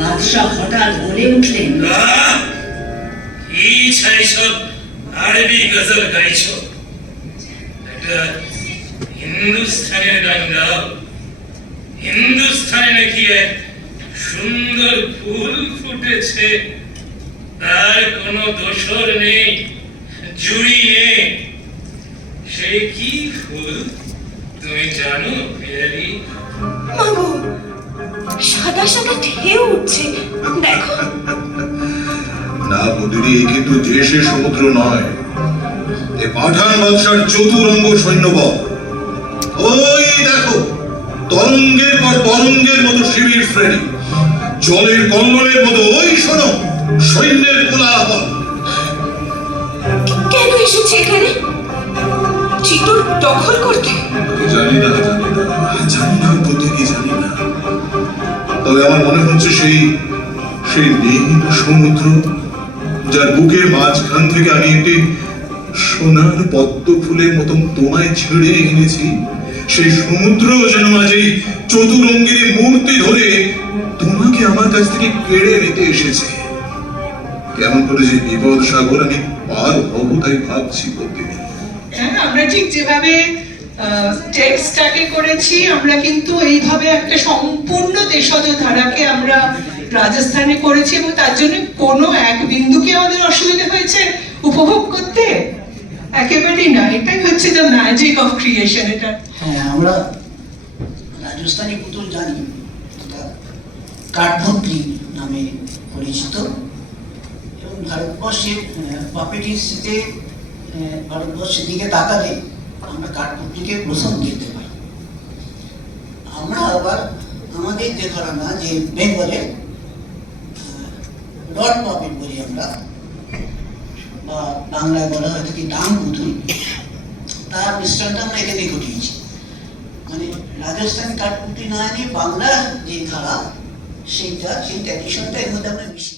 বাদশাহ হঠাৎ বলে উঠলেন, কি চাইছো? আরবি গজল গাইছো? এটা হিন্দুস্তানের গান গাও। হিন্দুস্তানে নাকি এক সুন্দর ফুল ফুটেছে, তার কোনো দোসর নেই, জুড়ি নেই। সে কি ফুল তুমি জানো পিয়ারি? মাগো, সাদা সাদা ঢেউ উঠছে, দেখো। না বদিনী, এই কিন্তু দেশে সমুদ্র নয়, এ পাঠান বাদশার চতুরঙ্গ সৈন্যবল। ওই দেখো, তরঙ্গের পর তরঙ্গের মতো শিবির শ্রেণী, জলের কল্লোলের মতো ওই শোনো সৈন্যের কোলাহল। কেন এসেছে এখানে? চিতর দখল করতে? জানি না বদিনী, জানি না। তবে আমার মনে হচ্ছে সেই নীল সমুদ্র, যার বুকের মাঝখান থেকে আমি একটি সোনার পদ্ম ফুলের মতন তোমায় ছেড়ে এনেছি, সেই সমুদ্র যেন আজ এই চতুরঙ্গের মূর্তি ধরে তোমাকে আমার কাছ থেকে কেড়ে নিতে এসেছে। কেমন করে যে বিপদ সাগর আমি পার হব তাই ভাবছি বদিনী। হ্যাঁ, আমরা ঠিক যেভাবে টেক্সটটাকে করেছি, আমরা কিন্তু এইভাবে একটা সম্পূর্ণ দেশজ ধারাকে আমরা রাজস্থানে করেছি, এবং তার জন্য কোনো এক বিন্দু কি আমাদের অসুবিধা হয়েছে উপভোগ করতে? একেবারেই না। এটাই হচ্ছে দ্য ম্যাজিক অফ ক্রিয়েশন। এটা হ্যাঁ, আমরা রাজস্থানী পুতুল জানি, এটা কাঠভদ্রি নামে পরিচিত, এবং ভারতবর্ষের পাপেটিসিতে ভারতবর্ষের দিকে তাকালে আমরা কাঠপুতলিকে প্রথম দেখতে পাই। আমরা আবার আমাদের যে ঘরানা, যে বেঙ্গলের রড পাপেট বলি আমরা, বা বাংলায় বলা হয় কি ডাং পুতুল, তার মিশ্রণটা আমরা এখানে ঘটিয়েছি। মানে রাজস্থানী কাঠপুতলি না নিয়ে বাংলার যে ধারা, সেই ট্র্যাডিশনটা এর মধ্যে আমরা মিশিয়ে